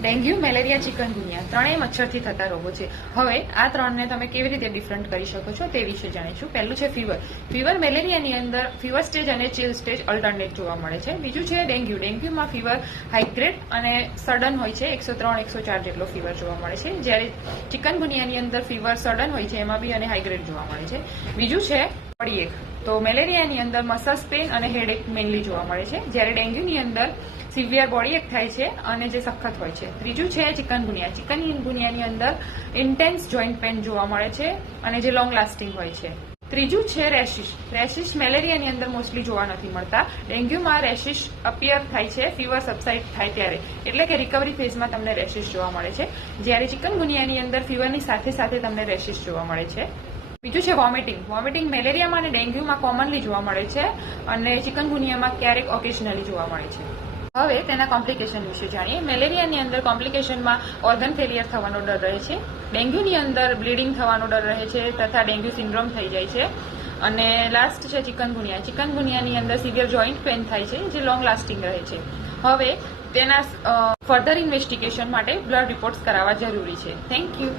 Dengue, malaria, chikungunya ત્રણેય મચ્છરથી થતા રોગો છે. હવે આ ત્રણને તમે કેવી રીતે ડિફરન્ટ કરી શકો છો તે વિશે જાણીશું. પહેલું છે ફીવર. ફીવર મેલેરિયાની અંદર ફીવર સ્ટેજ અને ચિલ સ્ટેજ અલ્ટરનેટ જોવા મળે છે. બીજું છે ડેન્ગ્યુ. ડેન્ગ્યુમાં ફીવર હાઈગ્રેડ અને સડન હોય છે, 103, 104 જેટલો ફીવર જોવા મળે છે. જ્યારે ચિકનગુનિયાની અંદર ફીવર સડન હોય છે, એમાં બી અને હાઈગ્રેડ જોવા મળે છે. બીજું છે બોડી એક. તો મેલેરિયાની અંદર મસલ્સ પેઇન અને હેડેક મેઇનલી જોવા મળે છે, જ્યારે ડેન્ગ્યુની અંદર સિવિયર બોડી એક થાય છે અને જે સખત હોય છે. ત્રીજું છે ચિકનગુનિયા. ચિકનગુનિયાની અંદર ઇન્ટેન્સ જોઈન્ટ પેન જોવા મળે છે અને જે લોંગ લાસ્ટિંગ હોય છે. ત્રીજું છે રેશિશ. રેશિશ મેલેરિયાની અંદર મોસ્ટલી જોવા નથી મળતા. ડેન્ગ્યુમાં રેશિશ અપિયર થાય છે ફીવર સબસાઇડ થાય ત્યારે, એટલે કે રિકવરી ફેઝમાં તમને રેશિશ જોવા મળે છે, જ્યારે ચિકનગુનિયાની અંદર ફીવરની સાથે સાથે તમને રેશિશ જોવા મળે છે. બીજું છે વોમિટિંગ. વોમિટિંગ મેલેરિયામાં અને ડેન્ગ્યુમાં કોમનલી જોવા મળે છે અને ચિકનગુનિયામાં ક્યારેક ઓકેશનલી જોવા મળે છે. હવે તેના કોમ્પ્લિકેશન વિશે જાણીએ. મેલેરિયાની અંદર કોમ્પ્લિકેશનમાં ઓર્ગન ફેલિયર થવાનો ડર રહે છે. ડેન્ગ્યુની અંદર બ્લીડિંગ થવાનો ડર રહે છે તથા ડેન્ગ્યુ સિન્ડ્રોમ થઈ જાય છે. અને લાસ્ટ છે ચિકનગુનિયા. ચિકનગુનિયાની અંદર સિવિયર જોઈન્ટ પેન થાય છે, જે લોંગ લાસ્ટિંગ રહે છે. હવે તેના ફર્ધર ઇન્વેસ્ટિગેશન માટે બ્લડ રિપોર્ટ્સ કરાવવા જરૂરી છે. Thank you.